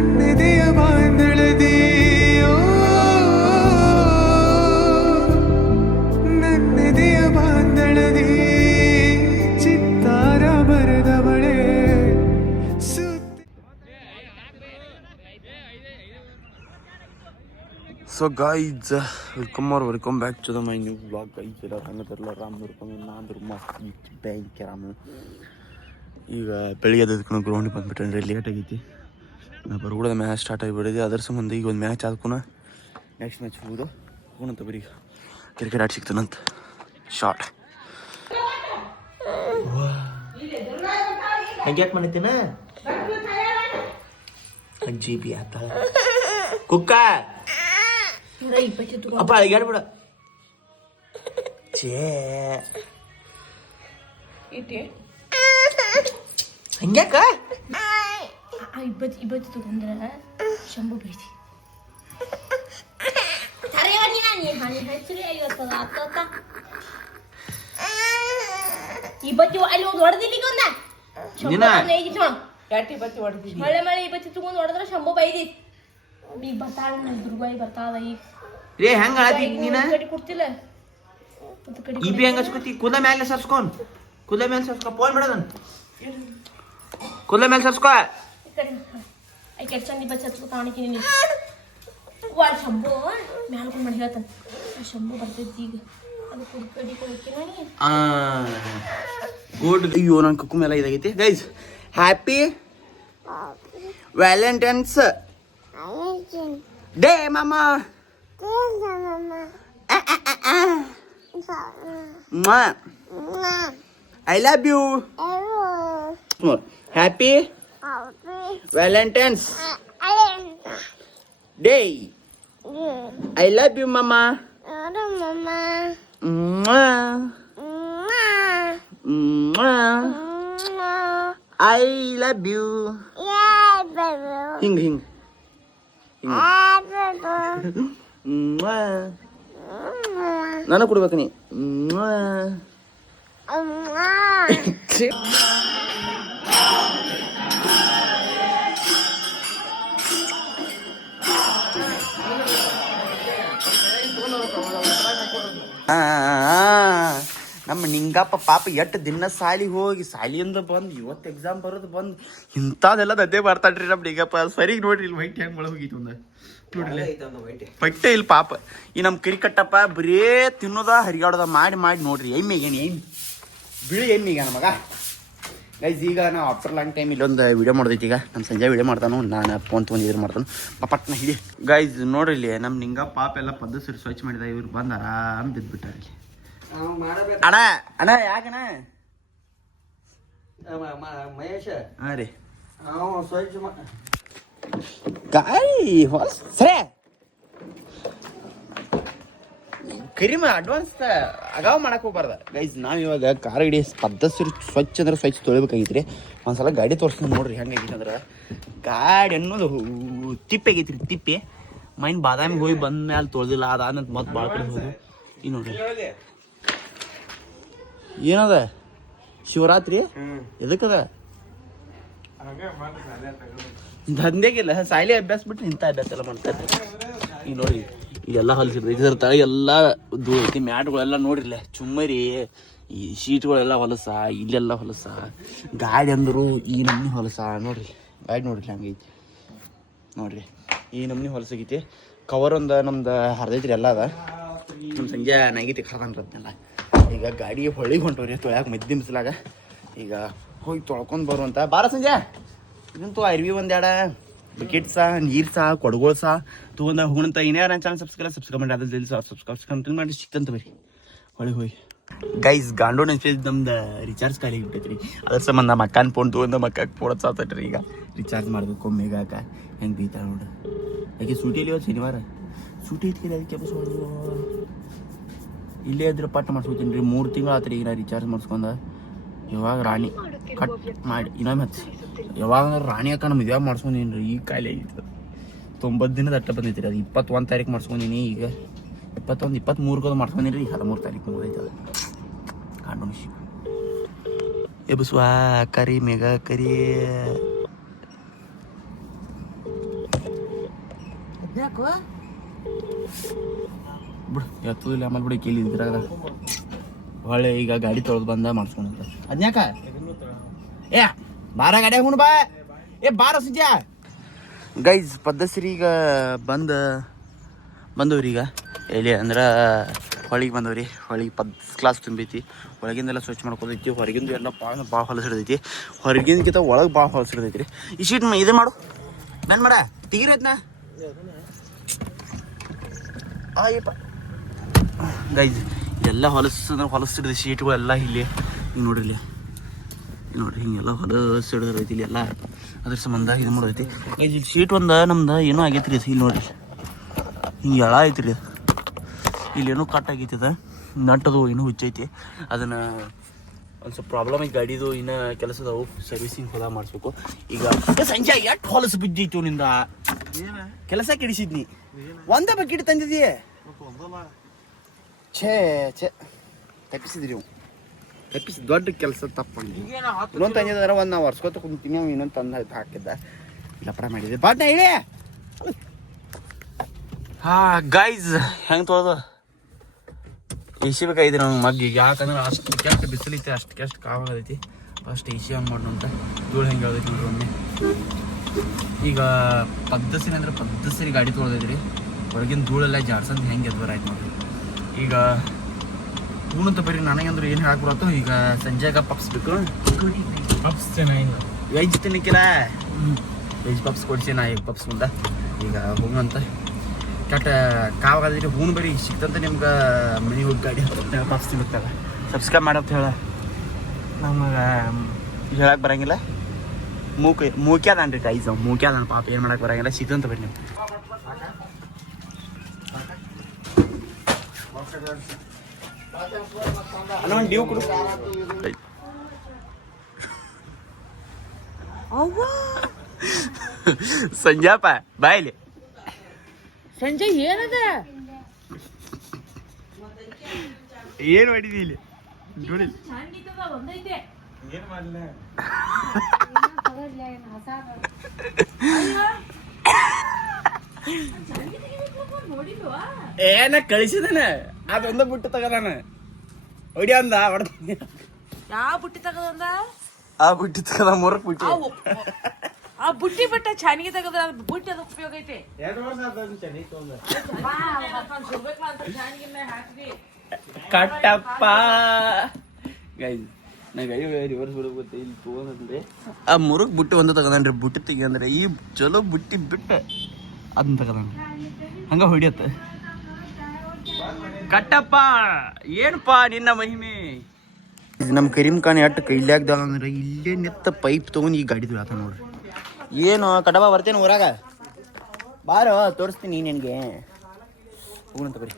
ನನ್ನೆದೆಯ ಬಾಂಧಳದಿ ನನ್ನೆದೆಯ ಬಾಂಧಳದಿ ಚಿತ್ತಾರ ಬರೆದವಳೆ so guys welcome back to the my new blog guys. ಎಲ್ಲ ಹಂಗದಿರಲ್ಲ ರಾಮ್ ನೋಡ್ಕೊಂಡು ನಾನು ಮಸ್ತ್ ಬ್ಯಾಂಕ್ ರಾಮು. ಈಗ ಬೆಳಿಗ್ಗೆ ಅದಕ್ಕೆ ಗ್ರೌಂಡಿಗೆ ಬಂದುಬಿಟ್ರೆ ಲೇಟ್ ಆಗೈತಿ. ಬರಗೂಡದ ಮ್ಯಾಚ್ ಸ್ಟಾರ್ಟ್ ಆಗಿಬಿಟ್ಟಿದೆ. ಅದ್ರ ಸಂಬಂಧ ಈಗ ಒಂದು ಮ್ಯಾಚ್ ಆದ್ಕೂನ ನೆಕ್ಸ್ಟ್ ಮ್ಯಾಚ್ ಹೋಗೋದು ಹೋಗೋಣಂತ ಬರೀ ಕ್ರಿಕೆಟ್ ಆಟ ಸಿಗ್ತಾನಂತ ಶಾರ್ಟ್ ಹಂಗೆ ಯಾಕೆ ಮಾಡಿದ್ದೀನ ಅಜ್ಜಿ ಬಿ ಆತ ಕುಕ್ಕ ಅಪ್ಪ ಅಳಿಗಾಡ್ಬಿಡ ಚೇ ಹಂಗ್ಯಾಕ ಇಬ್ಬತ್ತು ತಗೊಂಡ್ರ ಶಂಭು ಬೈತಿ ಇಬ್ಬತ್ತಿ ಅಲ್ಲಿ ಒಂದು ಹೊಡೆದಿಲ್ಲ ಮಳೆ ಮಳೆ ಇಬ್ಬತ್ತಿ ತಗೊಂಡ್ ಹೊಡೆದ್ರ ಶಂಭು ಬೈದಿ ಈಗ ಬರ್ತಾಳ ದುರ್ಗಾಯಿ ಬರ್ತಾಳ ಈಗ ರೇ ಹೆಂಗ ನೀನ ಕಡೆ ಕೊಡ್ತಿಲ್ಲ ಈ ಬಿ ಹೆಂಗ ಹಚ್ಕೋತಿ ಕೂದ ಮ್ಯಾಲೆ ಸರ್ಸ್ಕೊಂಡ್ ಕೂದ ಮೇಲೆ ಸರ್ಸ್ಕೊ ಫೋನ್ ಬಿಡೋದನ್ ಕೂದ ಮೇಲೆ ಸರ್ಸ್ಕೊ ಈ ಕಡೆ ಐ ಕೆಟ್ಟ ಚಂದ ಇಬ್ಬತ್ತು ಹಚ್ಕೊ ಕಾಣಿಕೆ ನೀನು ವಾಳ್ ಶಂಭು ಮ್ಯಾಲ್ಕೊಂಡು ಮಾಡಿ ಹೇಳ್ತಾನೆ ಆ ಶಂಭು ಬರ್ತೈತಿ ಈಗ ಅದು ಕಡಿ ಕೊಡಕ್ಕೆ ನೋಡಿ ಗುಡ್. ಅಯ್ಯೋ ನನ್ನ ಕುಕ್ಕು ಮೇಲೆ ಇದಾಗೈತಿ ಗೈಸ್. ಹ್ಯಾಪಿ ವ್ಯಾಲೆಂಟೈನ್ಸ್ ಡೇ ಮಾಮಾ. I love you. Happy Valentine's Day. I love you, Mama. I love you. Hing hing. ನಾನು ಕೊಡ್ಬೇಕು ನೀ ನಮ್ಮ ನಿಂಗಪ್ಪ ಪಾಪ ಎಷ್ಟು ದಿನ ಸಾಲಿಗೆ ಹೋಗಿ ಸಾಲಿಯಿಂದ ಬಂದು ಇವತ್ತು ಎಕ್ಸಾಮ್ ಬರೋದು ಬಂದು ಇಂಥದೆಲ್ಲ ದಂಧೆ ಮಾಡ್ತಾಡ್ರಿ ನಮ್ಮ ನಿಂಗಪ್ಪ. ಸರಿಗೆ ನೋಡ್ರಿ ಇಲ್ಲಿ ವೈಟ್ ಹೆಂಗೆ ಒಳಗೆ ಹೋಗಿತ್ತು ಒಂದು ಬಟ್ಟೆ ಇಲ್ಲಿ ಪಾಪ. ಈ ನಮ್ಮ ಕ್ರಿಕೆಟಪ್ಪ ಬರೇ ತಿನ್ನೋದ ಹರಿಗಾಡೋದ ಮಾಡಿ ಮಾಡಿ ನೋಡ್ರಿ ಎಮ್ಮಿಗೇನು ಬಿಳಿ ಎಮ್ಮಿಗ ನಮಗ ಗೈಸ್. ಈಗ ನಾವು ಆಫ್ಟರ್ ಲಾಂಗ್ ಟೈಮ್ ಇಲ್ಲೊಂದು ವಿಡಿಯೋ ಮಾಡ್ದೈತಿ. ಈಗ ನಮ್ಮ ಸಂಜೆ ವಿಡಿಯೋ ಮಾಡ್ತಾನು, ನಾನು ಫೋನ್ ತೊಗೊಂಡು ಇದ್ರ ಮಾಡ್ತಾನು ಪಟ್ನ ಹಿಡಿ ಗೈಸ್. ನೋಡ್ರಿ ಇಲ್ಲಿ ನಮ್ಮ ನಿಂಗ ಪಾಪ ಎಲ್ಲ ಪದ್ಧತಿ ಸ್ವಚ್ಛ ಮಾಡಿದ. ಇವ್ರು ಬಂದು ಆರಾಮ್ ಬಿದ್ದುಬಿಟ್ಟಾರ ಇಲ್ಲಿ. ಅಣ್ಣ ಅಣ್ಣ ಯಾಕಣ್ಣ ಮಹೇಶ ಹಾಂ ರೀ ಸ್ವಚ್ಛ ಗಾಯಿ ಸರೇ ಕರಿಮ ಅಡ್ವಾನ್ಸ್ ಅಗಾವ್ ಮಾಡಕ್ಕೆ ಹೋಗ್ಬಾರ್ದ ಗೈಸ್. ನಾವು ಇವಾಗ ಕಾರ್ ಗಾಡಿ ಪದ್ಧತಿ ಸ್ವಚ್ಛ ಅಂದ್ರೆ ಸ್ವಚ್ಛ ತೊಳಿಬೇಕಾಗಿತ್ತು ರೀ. ಒಂದ್ಸಲ ಗಾಡಿ ತೋರಿಸ್ತೀನಿ ನೋಡ್ರಿ ಹೆಂಗಾಗೈತಿ ಅಂದ್ರೆ ಗಾಡಿ ಅನ್ನೋದು ತಿಪ್ಪೆ ಆಗೈತಿ ರೀ. ತಿಪ್ಪೆ ಮೈನ್ ಬಾದಾಮಿಗೆ ಹೋಗಿ ಬಂದ ಮೇಲೆ ತೊಳೆದಿಲ್ಲ ಅದಾದಂತ ಮತ್ತೆ ಭಾಳ ಕಡೆ ಹೋಗಿ ಈಗ ನೋಡ್ರಿ ಏನದ ಶಿವರಾತ್ರಿ ಎದಕ್ಕದ ದಂಧೆಗಿಲ್ಲ ಸಾಲಿ ಅಭ್ಯಾಸ ಬಿಟ್ಟು ಇಂಥ ಅಭ್ಯಾಸ ಎಲ್ಲ ಮಾಡ್ತಾರೆ. ಈಗ ನೋಡ್ರಿ ಇದೆಲ್ಲ ಹೊಲಸಿರ್ತೈತಿ. ಇದ್ರ ತಳ ಎಲ್ಲ ಐತಿ. ಮ್ಯಾಟ್ಗಳೆಲ್ಲ ನೋಡ್ರಿಲ್ಲ ಚುಮ್ಮರಿ, ಈ ಶೀಟ್ಗಳೆಲ್ಲ ಹೊಲಸ, ಇಲ್ಲೆಲ್ಲ ಹೊಲಸ. ಗಾಡಿ ಅಂದರು ಈ ನಮ್ನಿ ಹೊಲಸ ನೋಡ್ರಿ. ಗಾಡಿ ನೋಡ್ರಿ ಹಂಗೈತಿ ನೋಡ್ರಿ ಈ ನಮ್ನಿ ಹೊಲಸಾಗೈತಿ. ಕವರ್ ಒಂದು ನಮ್ದು ಹರಿದೈತ್ರಿ ಎಲ್ಲ ಅದ. ನಮ್ಮ ಸಂಜೆ ನೈಗೈತಿ ಕರ್ದನ್ರದ್ನೆಲ್ಲ. ಈಗ ಗಾಡಿ ಹೊಳಿಗೆ ಹೊಂಟವ್ರಿ ತೊಳ್ಯಾಕ ಮದ್ದಿ ಬಿಸಿಲಾಗ. ಈಗ ಹೋಗಿ ತೊಳ್ಕೊಂಡು ಬರುವಂತ ಬಾರ ಸಂಜೆ ಇದಂತೂ ಅರ್ವಿ ಒಂದೆರಡ ಬಕೆಟ್ ಸಹ ನೀರು ಸಹ ಕೊಡಗೋಳು ಸಹ ತೊಗೊಂಡ ಹೋಗಂತ. ಏನೇ ನನ್ನ ಚಾನಲ್ ಸಬ್ಸ್ಕ್ರೈಬ್ ಮಾಡಿ ಅದ್ರಲ್ಲಿ ಸಬ್ಸ್ಕ್ರೈಬ್ ಮಾಡಿ ಸಿಕ್ತಂತ ಬರ್ರಿ ಹೊಳಿ ಹೋಗಿ ಗೈಸ್. ಗಾಂಡೋ ನೆನ್ಸಿದ್ ನಮ್ದು ರಿಚಾರ್ಜ್ ಖಾಲಿ ಬಿಟ್ಟೈತ್ರಿ. ಅದ್ರ ಸಂಬಂಧ ನಮ್ಮ ಅಕ್ಕನ ಫೋನ್ ತೊಗೊಂಡು ನಮ್ಮ ಅಕ್ಕಗೆ ಫೋನ್ ಹಚ್ಚಾತೈತ್ರಿ. ಈಗ ರಿಚಾರ್ಜ್ ಮಾಡ್ಬೇಕು ಒಮ್ಮೆಗಾಕ ಹೆಂಗೆ ಬೀತಾಳ ನೋಡ್ರಿ. ಯಾಕೆ ಸೂಟಿಲಿ ಇವತ್ತು ಶನಿವಾರ ಸೂಟಿ ಐತಿ. ಅದಕ್ಕೆ ಇಲ್ಲೇ ಇದ್ರೆ ಪಟ್ ಮಾಡ್ಸ್ಕೊತೀನಿ ರೀ. 3 ತಿಂಗಳು ಆತ್ರಿ ಈಗ ನಾ ರಿಚಾರ್ಜ್ ಮಾಡಿಸ್ಕೊಂಡ. ಯಾವಾಗ ರಾಣಿ ಕಟ್ ಮಾಡಿ ಇನ್ನೊಮ್ಮೆ ಹಚ್ಚಿ ಯಾವಾಗ ರಾಣಿ ಅಕ್ಕ ನಮ್ಮ ಇದ್ಯಾವ ಮಾಡ್ಸ್ಕೊಂಡೀನಿ ರೀ. ಈಗ ಕಾಯಿಲೆ ಆಗಿತ್ತು 90 ದಿನದ ಅಟ್ಟ ಬಂದೈತಿ ರೀ. ಅದು 21 ತಾರೀಕು ಮಾಡ್ಸ್ಕೊಂಡೀನಿ. ಈಗ 21 23 ಮಾಡ್ಸ್ಕೊಂಡೀನಿ ರೀ. 13 ತಾರೀಕು ಮುಗಿದೈತೆ ಅದು ಕಾಂಡು ಎಬ್ಸುವ ಕರಿ ಮೇಘ ಕರಿ ಬಿಡು ಎತ್ತದಿಲ್ಲ ಆಮೇಲೆ ಬಿಡಿ ಕೇಳಿ ಇದ್ರಾಗ ಹೊಳೆ ಈಗ ಗಾಡಿ ತೊಳೆದು ಬಂದ ಮಾಡಿಸ್ಕೊಂಡ ಅದ್ನ್ಯಾಕ ಏ ಬಾರ ಗಾಡಿ ಹುಣ್ ಬಾ ಏ ಬಾರ ಸುಜ್ಜ ಗೈಸ್ ಪದ್ಧತಿ ಈಗ ಬಂದವ್ರಿ ಈಗ ಎಲ್ಲಿ ಅಂದ್ರೆ ಹೊಳಿಗೆ ಬಂದವ್ರಿ. ಹೊಳಿಗೆ ಕ್ಲಾಸ್ ತುಂಬೈತಿ. ಒಳಗಿಂದೆಲ್ಲ ಸ್ವಚ್ಛ ಮಾಡ್ಕೋದೈತಿ. ಹೊರಗಿಂದ ಎಲ್ಲ ಭಾಳ ಹೊಲಸಿಡ್ದೈತಿ. ಹೊರಗಿಂದಕ್ಕಿಂತ ಒಳಗೆ ಭಾಳ ಹೊಲಸಿಡ್ದೈತಿ ರೀ. ಈ ಶೀಟ್ ಇದು ಮಾಡು ನಾನು ಮಾಡ ತೆಗಿರತ್ನ ಆಯಪ್ಪ. ಗೈಸ್ ಎಲ್ಲ ಹೊಲಸಿಡ್ದ ಶೀಟ್ಗಳೆಲ್ಲ ಇಲ್ಲಿ ಹಿಂಗೆ ನೋಡ್ರಿ ಇಲ್ಲಿ ನೋಡ್ರಿ ಹಿಂಗೆಲ್ಲ ಹೊಲಸಿಡ್ದೈತಿ ಇಲ್ಲಿ ಎಲ್ಲ. ಅದ್ರ ಸಂಬಂಧ ಇದು ಮಾಡೈತಿ ಗೈಸ್. ಇಲ್ಲಿ ಶೀಟ್ ಒಂದು ನಮ್ದು ಏನೋ ಆಗೈತಿ ರೀ. ಇಲ್ಲಿ ನೋಡ್ರಿ ಹಿಂಗೆ ಎಳ ಐತಿ ರೀ. ಇಲ್ಲೇನೋ ಕಟ್ ಆಗೈತಿ ಅದ ನಟ್ಟದು ಇನ್ನೂ ಹುಚ್ಚೈತಿ. ಅದನ್ನು ಒಂದು ಸ್ವಲ್ಪ ಪ್ರಾಬ್ಲಮ್ ಐತಿ ಗಾಡಿದು. ಇನ್ನು ಕೆಲಸದವು ಸರ್ವಿಸಿಂಗ್ ಹೊಲ ಮಾಡಿಸ್ಬೇಕು. ಈಗ ಸಂಜೆ ಎಷ್ಟು ಹೊಲಸು ಬಿದ್ದಿತ್ತು ನಿಂದ ಕೆಲಸ ಕೆಡಿಸಿದ್ನಿ. ಒಂದೇ ಬಕೆಟ್ ತಂದಿದ್ದೀ ಛೇ ತಪ್ಪಿಸಿದ್ರಿ ನೀವು. ತಪ್ಪಿಸಿ ದೊಡ್ಡ ಕೆಲಸ ತಪ್ಪಂದು. ಇನ್ನೊಂದು ತಂದಿದ್ರೆ ಒಂದು ನಾವು ವರ್ಷಕೋತ ಕುಂತೀನಿ. ಅವ್ನು ಇನ್ನೊಂದು ತಂದು ಹಾಕಿದ್ದ ಲಪಡ ಮಾಡಿದ್ದೆ ಬಾಟ್ನ ಹೇಳಿ. ಗೈಸ್ ಹೆಂಗೆ ತೊಳೆದು ಇಸಿಬೇಕಾಗಿದ್ರಿ ನಂಗೆ ಮಗ್ಗಿಗೆ. ಯಾಕಂದ್ರೆ ಅಷ್ಟು ಕೆಟ್ಟ ಬಿಸಿಲೈತಿ, ಅಷ್ಟು ಕೆಟ್ಟ ಕಾವಾಗೈತಿ. ಅಷ್ಟು ಇಸಿ ಹಂಗೆ ಮಾಡೋಣ ಅಂತ ಧೂಳು ಹೆಂಗೆ ಹೇಳ್ದೈತಿ ನೋಡ್ರಿ ಒಮ್ಮೆ. ಈಗ ಪದ್ಧತಿ ಅಂದ್ರೆ ಪದ್ಧತಿ ಗಾಡಿ ತೊಳೆದೈತ್ರಿ. ಹೊರಗಿನ ಧೂಳೆಲ್ಲ ಜಾಡ್ಸಂದು ಹೆಂಗೆ ಎದ್ದು ಬರಾಯ್ತು ನೋಡ್ರಿ. ಈಗ ಹೂನಂತ ಬರೀ ನನಗಂದ್ರೆ ಏನು ಹಾಕ್ಬಿಡತ್ತು. ಈಗ ಸಂಜೆಗ ಪಪ್ಸ್ ಬೇಕು. ಪಪ್ಸ್ ಚೆನ್ನಾಗಿಲ್ಲ ವೆಜ್ ತಿನ್ನಕ್ಕಿಲ್ಲ. ವೆಜ್ ಪಪ್ಸ್ ಕೊಡಿಸಿ ನಾ ಈಗ ಪಪ್ಸ್ ಮುಂದೆ. ಈಗ ಹೂನಂತ ಕೆಟ್ಟ ಕಾವಾಗದ್ರಿ. ಹೂನು ಬರೀ ಸಿಕ್ತಂತ ನಿಮ್ಗೆ ಮನೆ ಹೋಗಿ ಗಾಡಿ ಪಪ್ಸ್ ತಿನ್ನುತ್ತಲ್ಲ. ಸಬ್ಸ್ಕ್ರೈಬ್ ಮಾಡಂತ ಹೇಳ. ನಮಗೆ ಹೇಳಕ್ಕೆ ಬರೋಂಗಿಲ್ಲ. ಮೂಕ್ಯಾದನ್ರಿ ಟೈಸ್ ಮೂಕ್ಯಾದನ್ ಪಾಪ ಏನು ಮಾಡಕ್ಕೆ ಬರೋಂಗಿಲ್ಲ. ಸಿಕ್ತಂತ ಬರ್ರಿ ನೀವು. ಒಂದು ಡ್ಯೂ ಕೊಡು. ಸಂಜಾಪ ಬಾಯ್ಲಿ ಸಂಜೆ ಏನದ ಏನು ಮಾಡಿದಿ ಇಲ್ಲಿ ನೋಡಿ. ಏನು ಮಾಡಲ ಏನ ಕಳಿಸಿದಾನ ಅದೊಂದ ಬುಟ್ಟಿ ತಗದಾನ ಹೊಡಿ ಅಂದ ಹೊಡ್ತೀನಿ. ಯಾವ ಬುಟ್ಟಿ ತಗದಂದ? ಆ ಬುಟ್ಟಿ ತಗದ ಮೂರಕ್ಕೆ ಬುಟ್ಟಿ. ಆ ಬುಟ್ಟಿ ಬಟ್ಟ ಚಾನಿಗೆ ತಗದ್ರ ಬುಟ್ಟಿ ಅದು ಉಪಯೋಗ ಐತಿ. 2 ವರ್ಷ ಆದ ಚೆನ್ನಾಗಿ ತೊಂದ ಕಟ್ಟಪ್ಪ ಗೈಸ್ ನಾ ಗಾಡಿ ರಿವರ್ಸ್ ಬಿಡ್ಬೇಕು ಇಲ್ಲಿ ತೊಗೊಂಡ್ರೆ ಆ ಮೂರಕ್ಕೆ ಬುಟ್ಟಿ ಒಂದು ತಗದನ್ರಿ. ಬುಟ್ಟಿ ತೆಗಿ ಅಂದ್ರೆ ಈ ಚಲೋ ಬುಟ್ಟಿ ಬಿಟ್ಟು ಅದನ್ನ ತಗದಾನ ಹಂಗ ಹೊಡಿಯತ್ತ. ಕಟ್ಟಪ್ಪ ಏನಪ್ಪಾ ನಿನ್ನ ಮಹಿಮೆ. ನಮ್ಮ ಕರೀಂ ಖಾನ್ ಎಟ್ಟು ಕೈಲಾಗ್ದಾಳ ಅಂದ್ರೆ ಇಲ್ಲೇ ನಿತ್ತ ಪೈಪ್ ತೊಗೊಂಡು ಈ ಗಾಡಿ ಆತ ನೋಡ್ರಿ. ಏನು ಕಟಪ ಬರ್ತೇನೆ ಊರಾಗ ಬಾರೋ ತೋರಿಸ್ತೀನಿ ನಿನಗೆ ಹೋಗೋಣಂತ ಬರೀ.